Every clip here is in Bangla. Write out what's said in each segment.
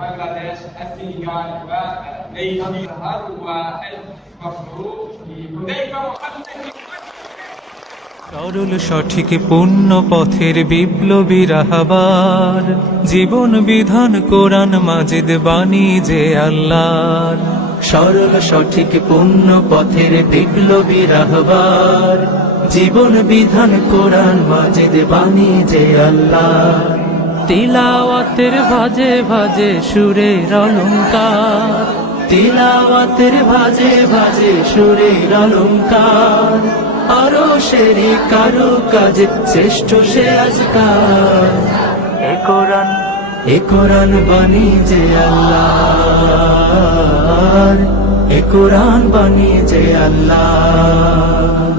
বাংলাদেশ, সেনেগাল বা এই বিহার ওয়া الفقر في حذيفة محمد সরল সঠিক পুণ্য পথের বিপ্লবী রাহবার, জীবন বিধান কোরআন মাজিদ বাণী যে আল্লাহর। সরল সঠিক পুণ্য পথের বিপ্লবী রাহবার, জীবন বিধান কোরআন মাজিদ বাণী যে আল্লাহর। তিলাওয়াতের ভাজে ভাজে সুরের অলংকার, তিলাওয়াতের ভাজে ভাজে সুরের অলংকার। আরো সেরি কারো কাজে শ্রেষ্ঠ সে আজকার। এ কোরআন বাণী যে আল্লাহর, এ কোরআন বাণী যে আল্লাহর,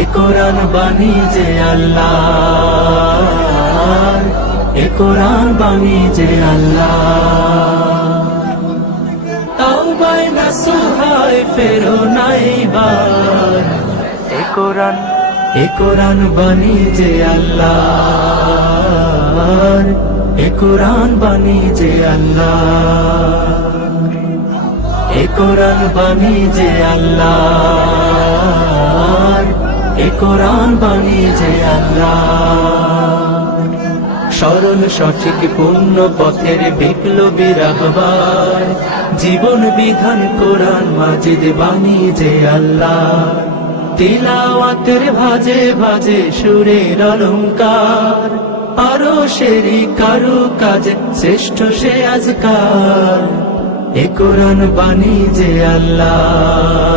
এ কোরআন বাণী যে আল্লাহর, এ কোরআন বাণী যে আল্লাহর। তাওবায় নাসুহায় ফেরো নাইবার, এ কোরআন বাণী যে আল্লাহর, এ কোরআন বাণী যে আল্লাহর, এ কোরআন বাণী যে আল্লাহর, এ কোরআন বাণী যে আল্লাহর। সরল সঠিক পুণ্য পথের বিপ্লবী রাহবার, জীবন বিধান কোরআন মাজিদ বাণী যে আল্লাহর। তিলাওয়াতের ভাজে ভাজে সুরের অলংকার, আরো সেরি কারো কাজে শ্রেষ্ঠ সে আজকার। এ কোরআন বাণী যে আল্লাহর,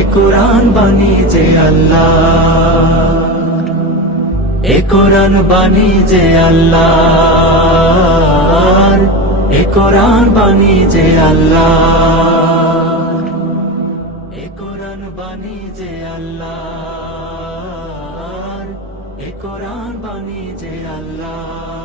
এ কোরআন বাণী যে আল্লাহর, এ কোরআন বাণী যে আল্লাহর, এ কোরআন বাণী যে আল্লাহর, এ কোরআন বাণী যে আল্লাহর, এ কোরআন বাণী যে আল্লাহর।